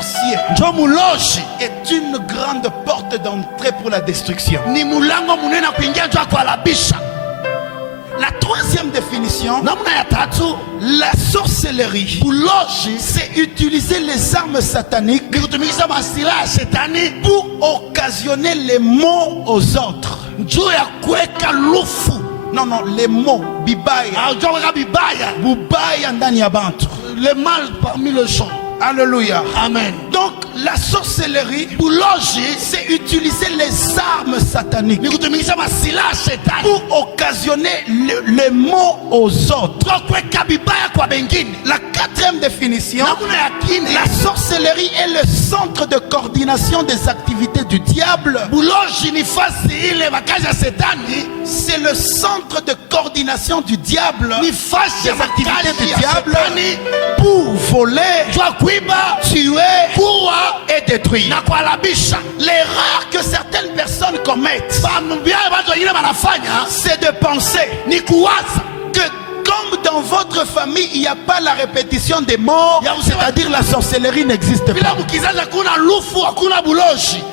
sorcier est une grande porte d'entrée pour la destruction. La troisième définition, la sorcellerie, c'est utiliser les armes sataniques pour occasionner les maux aux autres. Non, les mots, bibaya, bubaya ndani ya bantu, le mal parmi les gens. Alléluia. Amen. Donc la sorcellerie, c'est utiliser les armes sataniques pour occasionner les maux aux autres. La quatrième définition, la sorcellerie est le centre de coordination des activités du diable. C'est le centre de coordination du diable, des activités du diable pour voler, tuer et détruire. L'erreur que certaines personnes commettent, c'est de penser que comme dans votre famille il n'y a pas la répétition des morts, c'est-à-dire la sorcellerie n'existe pas.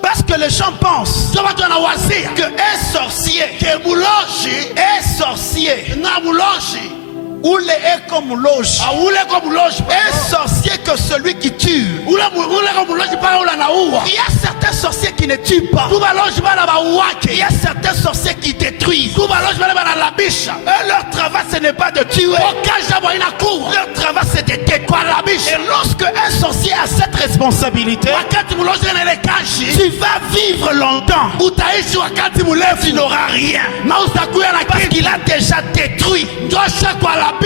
Parce que les gens pensent que un sorcier ou les est comme loge. Un sorcier que celui qui tue. Il y a certains sorciers qui ne tuent pas. Il y a certains sorciers qui détruisent. Leur travail ce n'est pas de tuer. Leur travail c'est de détruire. Et lorsque un sorcier a cette responsabilité, tu vas vivre longtemps. Tu n'auras rien. Parce qu'il a déjà détruit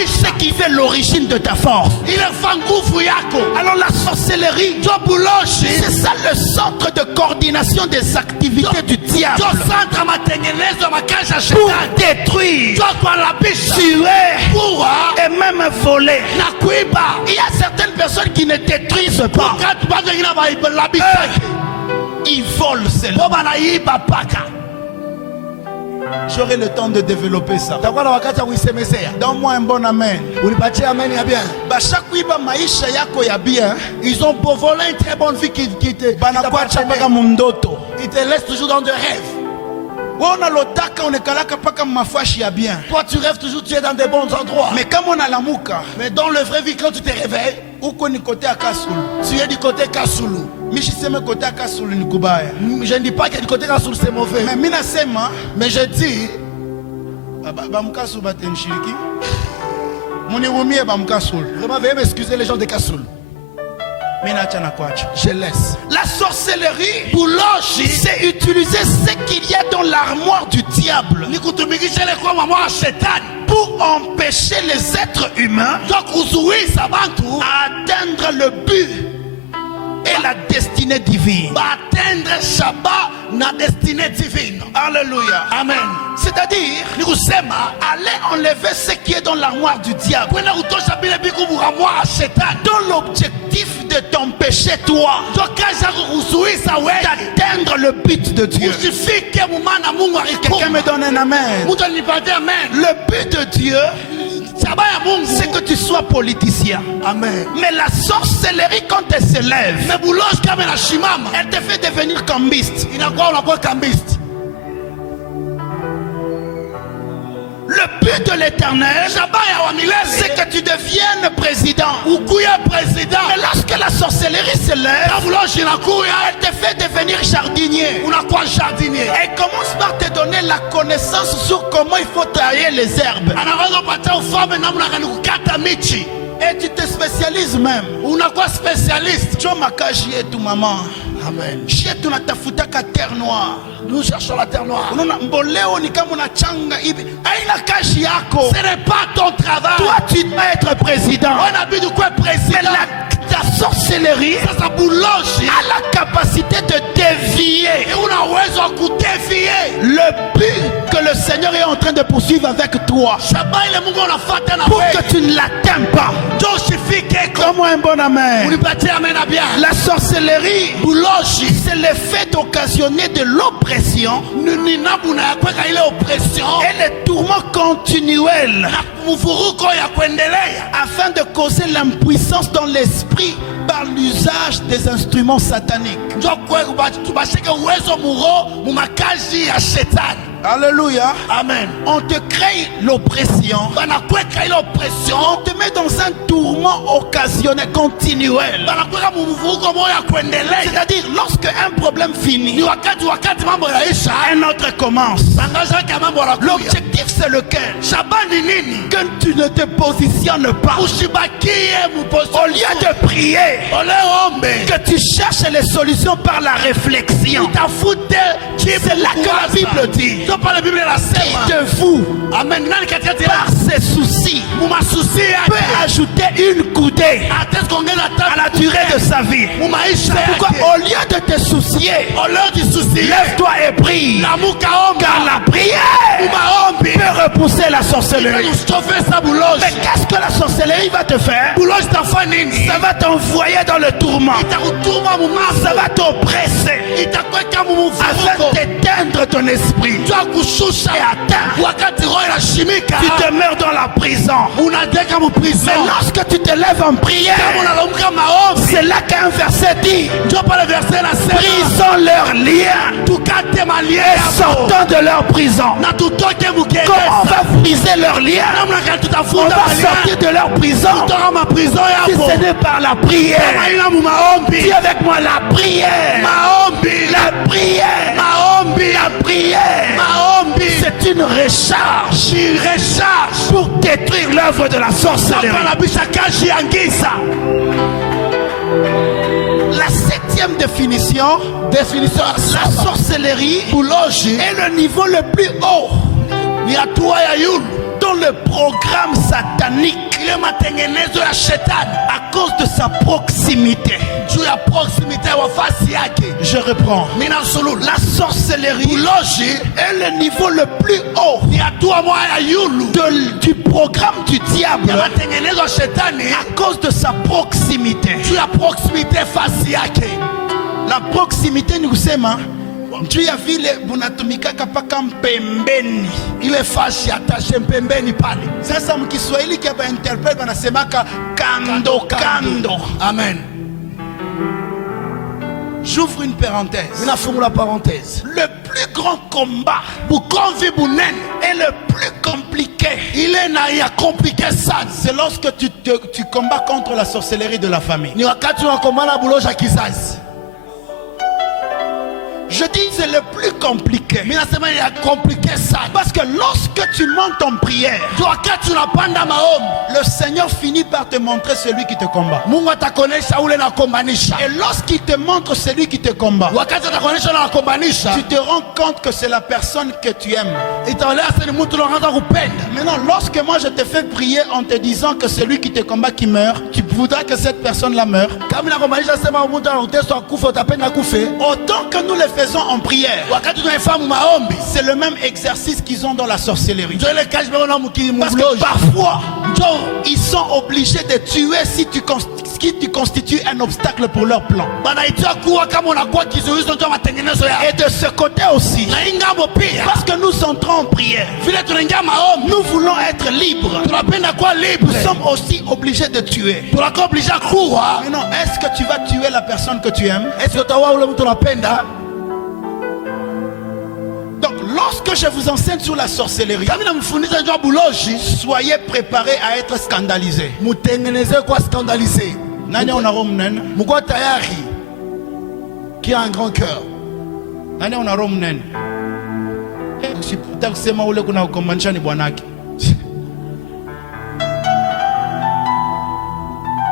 ce qui fait l'origine de ta force. Alors la sorcellerie, c'est ça le centre de coordination des activités du diable pour détruire, tuer et même voler. Il y a certaines personnes qui ne détruisent pas, ils volent seulement. J'aurai le temps de développer ça. Donne-moi un bon amen. Chaque maisha yako ya bien, ils ont beau voler une très bonne vie qui te laisse toujours dans des rêves. Toi tu rêves toujours, tu es dans des bons endroits. Mais comme on a la mouka, mais dans le vrai vie quand tu te réveilles, tu es du côté Kasulu. Je ne dis pas que du côté Kasulu c'est mauvais. Mais je dis vraiment veuillez m'excuser les gens de Kasulu. Je laisse. La sorcellerie, c'est utiliser ce qu'il y a dans l'armoire du diable pour empêcher les êtres humains d'atteindre le but et la destinée divine. Atteindre Shabbat, la destinée divine. Alléluia. Amen. C'est-à-dire, allez enlever ce qui est dans l'armoire du diable. Dans l'objectif de t'empêcher, toi, d'atteindre le but de Dieu. Quelqu'un me donne un amen. Le but de Dieu, c'est que tu sois politicien. Amen. Mais la sorcellerie, quand elle s'élève, elle te fait devenir cambiste. Le but de l'éternel, c'est que tu deviennes président. Mais lorsque la sorcellerie s'élève, elle te fait devenir jardinier. Elle commence par te donner la connaissance sur comment il faut tailler les herbes. Et tu te spécialises même. Spécialiste. Tu as tu maman. Amen. Terre noire. Nous cherchons la terre noire. Ce n'est pas ton travail. Toi tu dois être président. Mais la sorcellerie a la capacité de dévier le but que le Seigneur est en train de poursuivre avec toi, pour que tu ne l'atteignes pas. Donne-moi un bon amen. La sorcellerie, c'est le fait d'occasionner de l'oppression et les tourments continuels afin de causer l'impuissance dans l'esprit par l'usage des instruments sataniques. Alléluia. Amen. On te crée l'oppression. On te met dans un tourment occasionnel, continuel. C'est-à-dire, lorsque un problème finit, un autre commence. L'objectif c'est lequel? Que tu ne te positionnes pas. Au lieu de prier, que tu cherches les solutions par la réflexion. C'est là que la Bible dit. Qui de vous, par ses soucis, peut ajouter une coudée à la durée de sa vie. C'est pourquoi au lieu de te soucier, lève-toi et prie, car la prière peut repousser la sorcellerie. Mais qu'est-ce que la sorcellerie va te faire? Ça va t'envoyer dans le tourment. Ça va t'oppresser afin d'éteindre ton esprit. Et atteint, tu demeures dans la prison. Mais lorsque tu te lèves en prière, c'est là qu'un verset dit: brisons leurs liens et sortons de leur prison. Comment on va briser leurs liens? On va sortir de leur prison si ce n'est par la prière. Dis avec moi: la prière. La prière. La prière. C'est une recharge pour détruire l'œuvre de la sorcellerie. La septième définition, la sorcellerie est le niveau le plus haut dans le programme satanique à cause de sa proximité. Je reprends. La sorcellerie est le niveau le plus haut du programme du diable à cause de sa proximité. La proximité nous sema juu ya vile bunatumikaka paka mpembeni, ile fashi atashe mpembeni pale. Sasa mkiswahili kia ba interprete banasemaka kando kando. Amen. J'ouvre une parenthèse. Le plus grand combat est le plus compliqué. C'est lorsque tu combats contre la sorcellerie de la famille. Je dis c'est le plus compliqué. Parce que lorsque tu montes en prière, le Seigneur finit par te montrer celui qui te combat. Et lorsqu'il te montre celui qui te combat, tu te rends compte que c'est la personne que tu aimes. Maintenant, lorsque moi je te fais prier en te disant que celui qui te combat qui meurt, tu voudras que cette personne-là meure. Autant que nous le faisons en prière, c'est le même exercice qu'ils ont dans la sorcellerie. Parce que parfois, ils sont obligés de tuer si tu constitues un obstacle pour leur plan. Et de ce côté aussi, parce que nous entrons en prière, nous voulons être libres. Nous sommes aussi obligés de tuer. Maintenant, est-ce que tu vas tuer la personne que tu aimes? Donc, lorsque je vous enseigne sur la sorcellerie, soyez préparés à être scandalisés. Qui a un grand cœur?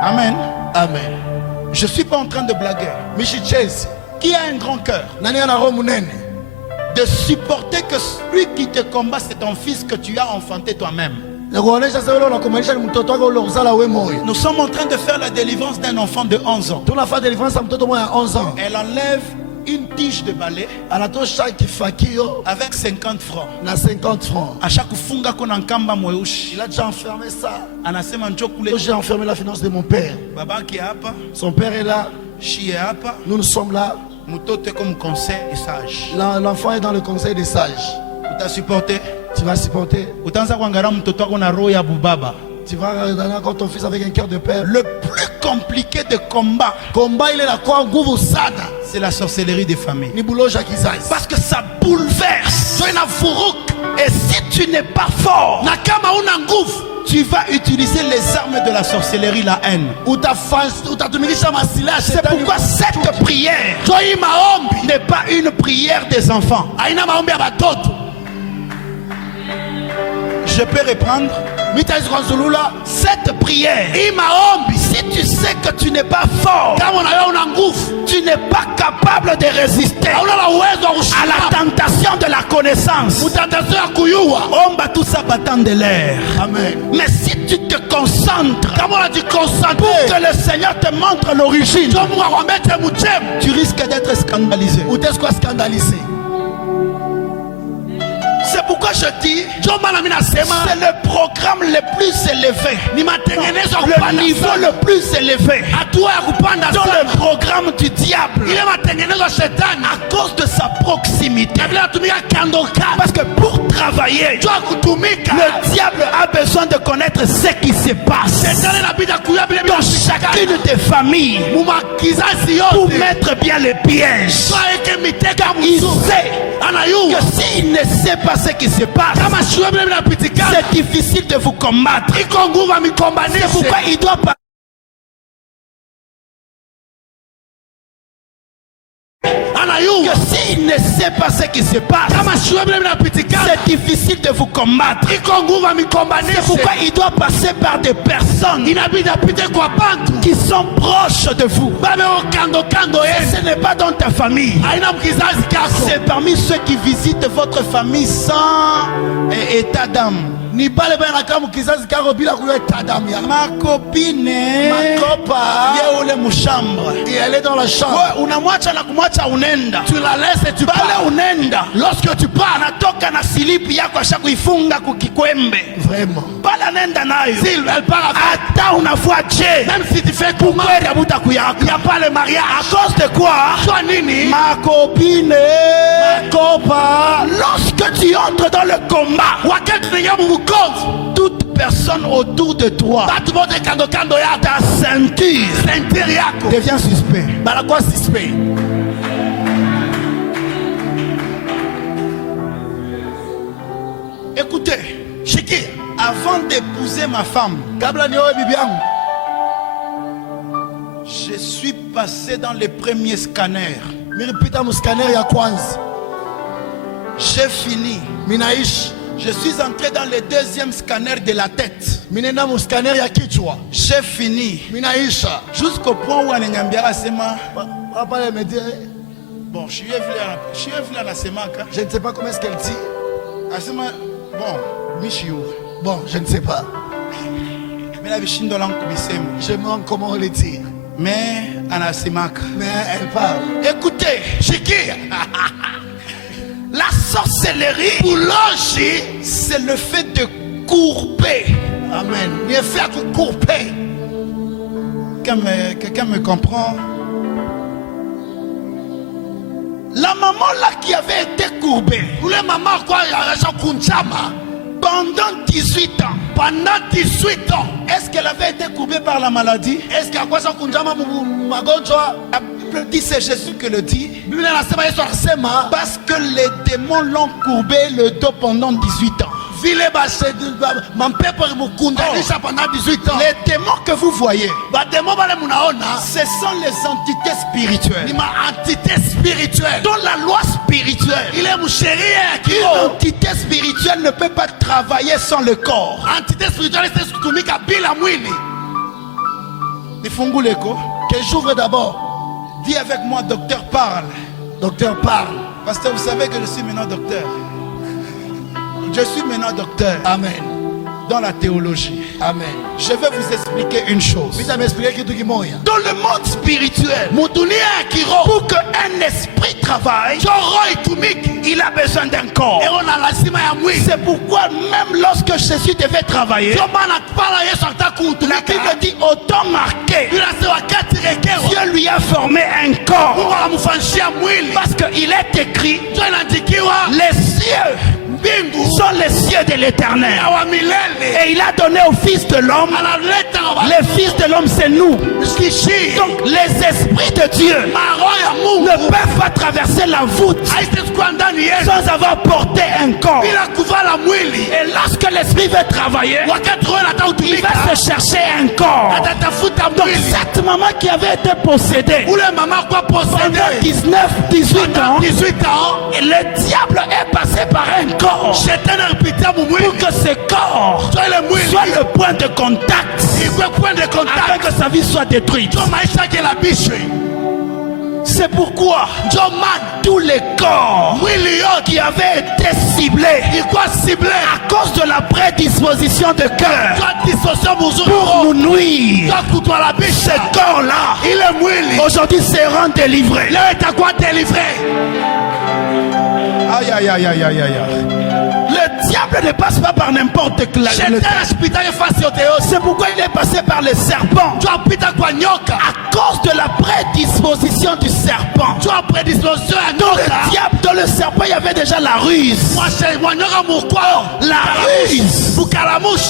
Amen. Amen. Je ne suis pas en train de blaguer. Qui a un grand cœur? De supporter que celui qui te combat, c'est ton fils que tu as enfanté toi-même. Nous sommes en train de faire la délivrance d'un enfant de 11 ans. Elle enlève une tige de balai avec 50 francs. À chaque funga qu'on enkamba mweushi, il a déjà enfermé ça. J'ai enfermé la finance de mon père. Son père est là. Nous sommes là. Comme conseil des sages. L'enfant est dans le conseil des sages. Tu t'as supporté? Tu vas supporter. Tu vas regarder encore ton fils avec un cœur de père. Le plus compliqué de combat, il est là quoi nguvu sana. C'est la sorcellerie des familles. Parce que ça bouleverse. Et si tu n'es pas fort, tu vas utiliser les armes de la sorcellerie, la haine. C'est pourquoi cette prière n'est pas une prière des enfants. Je peux reprendre. Cette prière, si tu sais que tu n'es pas fort, tu n'es pas capable de résister à la tentation de la connaissance, on va tout ça battant de l'air. Mais si tu te concentres pour que le Seigneur te montre l'origine, tu risques d'être scandalisé. C'est pourquoi je dis, c'est le programme le plus élevé, le niveau le plus élevé dans le programme du diable, à cause de sa proximité. Parce que pour travailler, le diable a besoin de connaître ce qui se passe dans chacune des familles pour mettre bien les pièges. Car il sait que s'il ne sait pas ce qui se passe, c'est difficile de vous combattre. C'est pourquoi il doit pas. Que s'il ne sait pas ce qui se passe, c'est difficile de vous combattre. C'est pourquoi il doit passer par des personnes qui sont proches de vous. Ce n'est pas dans ta famille, c'est parmi ceux qui visitent votre famille sans état d'âme. Ma copine, et elle est dans la chambre. Tu la laisses et tu pars. Lorsque tu pars, vraiment. S'il elle part, même si tu fais comment, il n'y a pas le mariage. À cause de quoi? Ma copine, lorsque tu entres dans le combat, toute personne autour de toi, ta ceinture devient suspect. Écoutez, avant d'épouser ma femme, je suis passé dans les premiers scanners. J'ai fini. Je suis entré dans le deuxième scanner de la tête. J'ai fini. Jusqu'au point où bon, je suis venu à la Semaka. Je ne sais pas comment est-ce qu'elle dit. Bon, je ne sais pas. Je demande comment on le dit. Mais elle parle. Écoutez, la sorcellerie, c'est le fait de courber. Amen. Il est fait de courber. Quelqu'un me comprend? La maman là qui avait été courbée, pendant 18 ans. Pendant 18 ans. Est-ce qu'elle avait été courbée par la maladie? Est-ce qu'à quoi ça kunjama magonjwa? La Bible dit, c'est Jésus qui le dit. Parce que les démons l'ont courbé le dos pendant 18 ans. Les démons que vous voyez, ce sont les entités spirituelles. Dans la loi spirituelle, une entité spirituelle ne peut pas travailler sans le corps. Que j'ouvre d'abord. Dis avec moi, docteur, parle. Docteur, parle. Parce que vous savez que je suis maintenant docteur. Je suis maintenant docteur. Amen. Dans la théologie. Amen. Je vais vous expliquer une chose. Dans le monde spirituel, pour qu'un esprit travaille, il a besoin d'un corps. C'est pourquoi même lorsque Jésus devait travailler, la Bible dit autant marqué, Dieu lui a formé un corps. Parce qu'il est écrit, les cieux sont les cieux de l'Éternel. Et il a donné au Fils de l'homme. Les fils de l'homme, c'est nous. Donc les esprits de Dieu ne peuvent pas traverser la voûte sans avoir porté un corps. Et lorsque l'esprit veut travailler, il va se chercher un corps. Donc cette maman qui avait été possédée pendant 18 ans, et le diable est passé par un corps pour que ce corps soit le point de contact afin que sa vie soit détruite. C'est pourquoi tous les corps qui avaient été ciblés à cause de la prédisposition de cœur pour nous nuire, ces corps-là aujourd'hui seront délivrés. Aïe aïe aïe aïe aïe aïe. Le diable ne passe pas par n'importe quel. C'est pourquoi il est passé par les serpents. À cause de la prédisposition du serpent. Dans le diable, dans le serpent, il y avait déjà la ruse. La ruse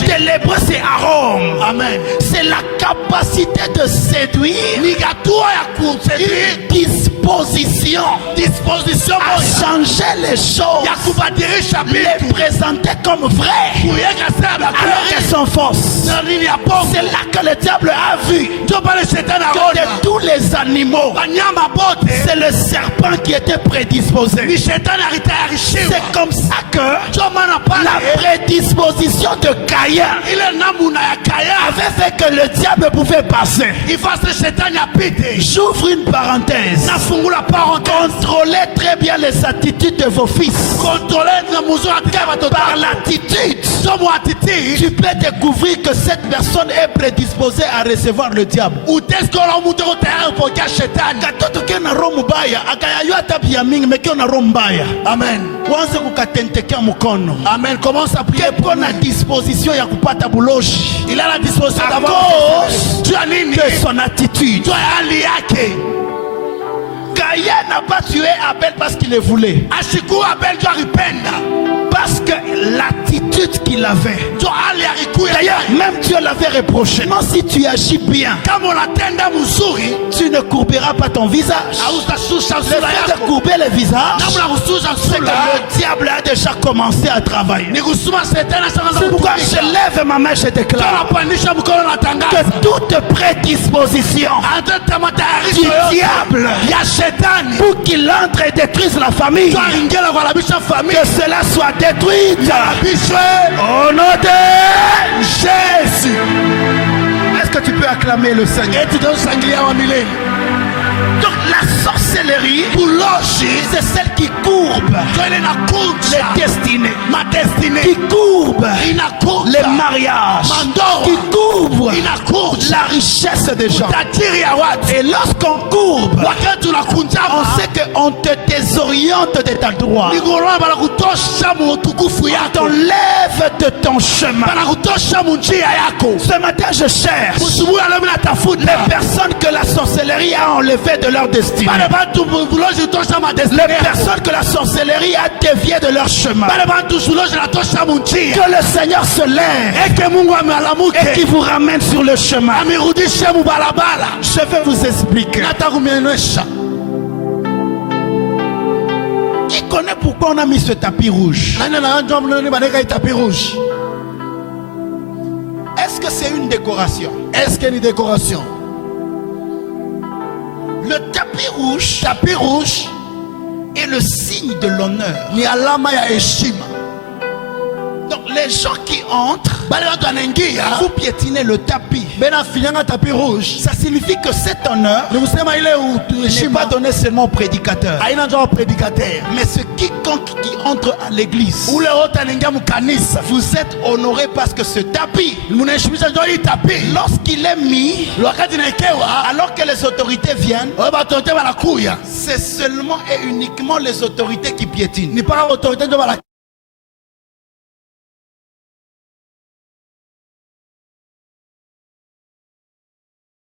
de l'hébreu, c'est arôme. Amen. C'est la capacité de séduire. Disposition à changer les choses, les présenter comme vraies alors qu'elles sont fausses. C'est là que le diable a vu que de tous les animaux, c'est le serpent qui était prédisposé. C'est comme ça que la prédisposition de Caïn avait fait que le diable pouvait passer. J'ouvre une parenthèse. Contrôlez très bien les attitudes de vos fils. Par l'attitude, tu peux découvrir que cette personne est prédisposée à recevoir le diable. Amen. Amen. Commence à prier pour la disposition. Il a la disposition d'avoir de son attitude. Caïn n'a pas tué Abel parce qu'il le voulait. Parce que l'attitude qu'il avait. D'ailleurs, même Dieu l'avait reproché. Non, si tu agis bien, tu ne courberas pas ton visage. Le fait de courber le visage, c'est que le diable a déjà commencé à travailler. C'est pourquoi je lève ma main, je déclare que toute prédisposition du diable pour qu'il entre et détruise la famille, que cela soit détruite au nom de Jésus. Est-ce que tu peux acclamer le Seigneur? Donc la sorcellerie, c'est celle qui courbe les destinées, qui courbe les mariages, qui courbe la richesse des gens. Et lorsqu'on courbe, on sait qu'on te désoriente de ta droite, on t'enlève de ton chemin. Ce matin je cherche les personnes que la sorcellerie a enlevées de leur destinée, les personnes que la sorcellerie a déviées de leur chemin. Que le Seigneur se lève et qui vous ramène sur le chemin. Je vais vous expliquer. Qui connaît pourquoi on a mis ce tapis rouge? Est-ce que c'est une décoration? Est-ce qu'il y a une décoration? Le tapis rouge est le signe de l'honneur. Donc les gens qui entrent, vous piétinez le tapis. Ça signifie que cet honneur n'est pas donné seulement au prédicateur, mais ce quiconque qui entre à l'église. Vous êtes honoré parce que ce tapis, lorsqu'il est mis, alors que les autorités viennent, c'est seulement et uniquement les autorités qui piétinent.